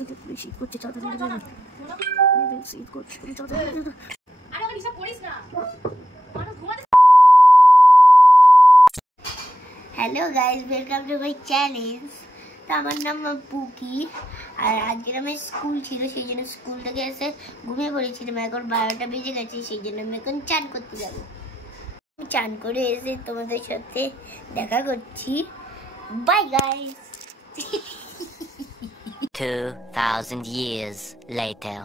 শীত করছে, চাদর শীত করছে, hello guys, welcome to my challenge. তো আমার নাম পুকি, আর আজকের আমার স্কুল ছিল, সেই জন্য স্কুল থেকে এসে ঘুমিয়ে পড়েছিলাম। এখন 12টা বেজে গেছে, সেই জন্য আমি এখন চান করতে যাবো। চান করে এসে তোমাদের সাথে দেখা করছি। Bye guys. 2000 years later.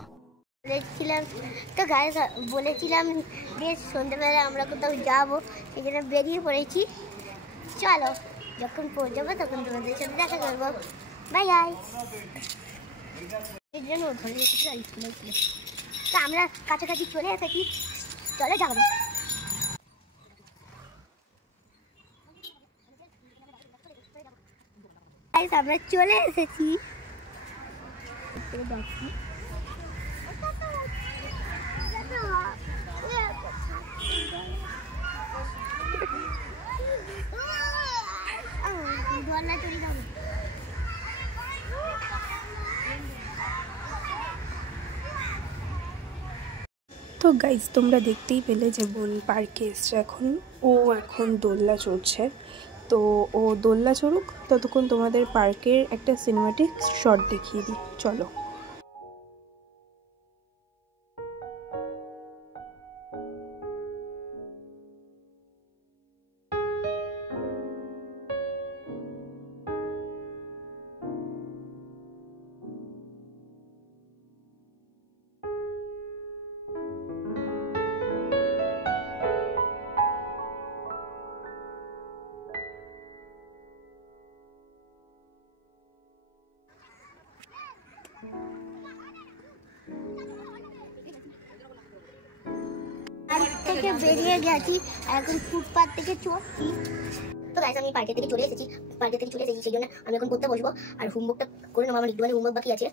বলেছিলাম যে সন্ধ্যাবেলা আমরা কোথাও যাবো, সেই জন্য বেরিয়ে পড়েছি। চলো, যখন পৌঁছাবো তখন তোমাদের সাথে দেখা করবো। Bye guys. তা আমরা কাছাকাছি চলে এসেছি, চলে যাবো। আমরা চলে এসেছি। তো গাইজ, তোমরা দেখতেই পেলে যে বোন পার্কে এসছে। এখন দোলনা চড়ছে। তো ও দোলনা চড়ুক, ততক্ষণ তোমাদের পার্কের একটা সিনেমাটিক শট দেখিয়ে দিই। চলো। থেকে বেরিয়ে গেছি, এখন ফুটপাথ থেকে চড়ছি। তো গাইস, আমি পার্কে থেকে চলে এসেছি। সেই জন্য আমি এখন পড়তে বসবো, আর হোমওয়ার্কটা করে নেবো। আমার একটুখানি হোমওয়ার্ক বাকি আছে।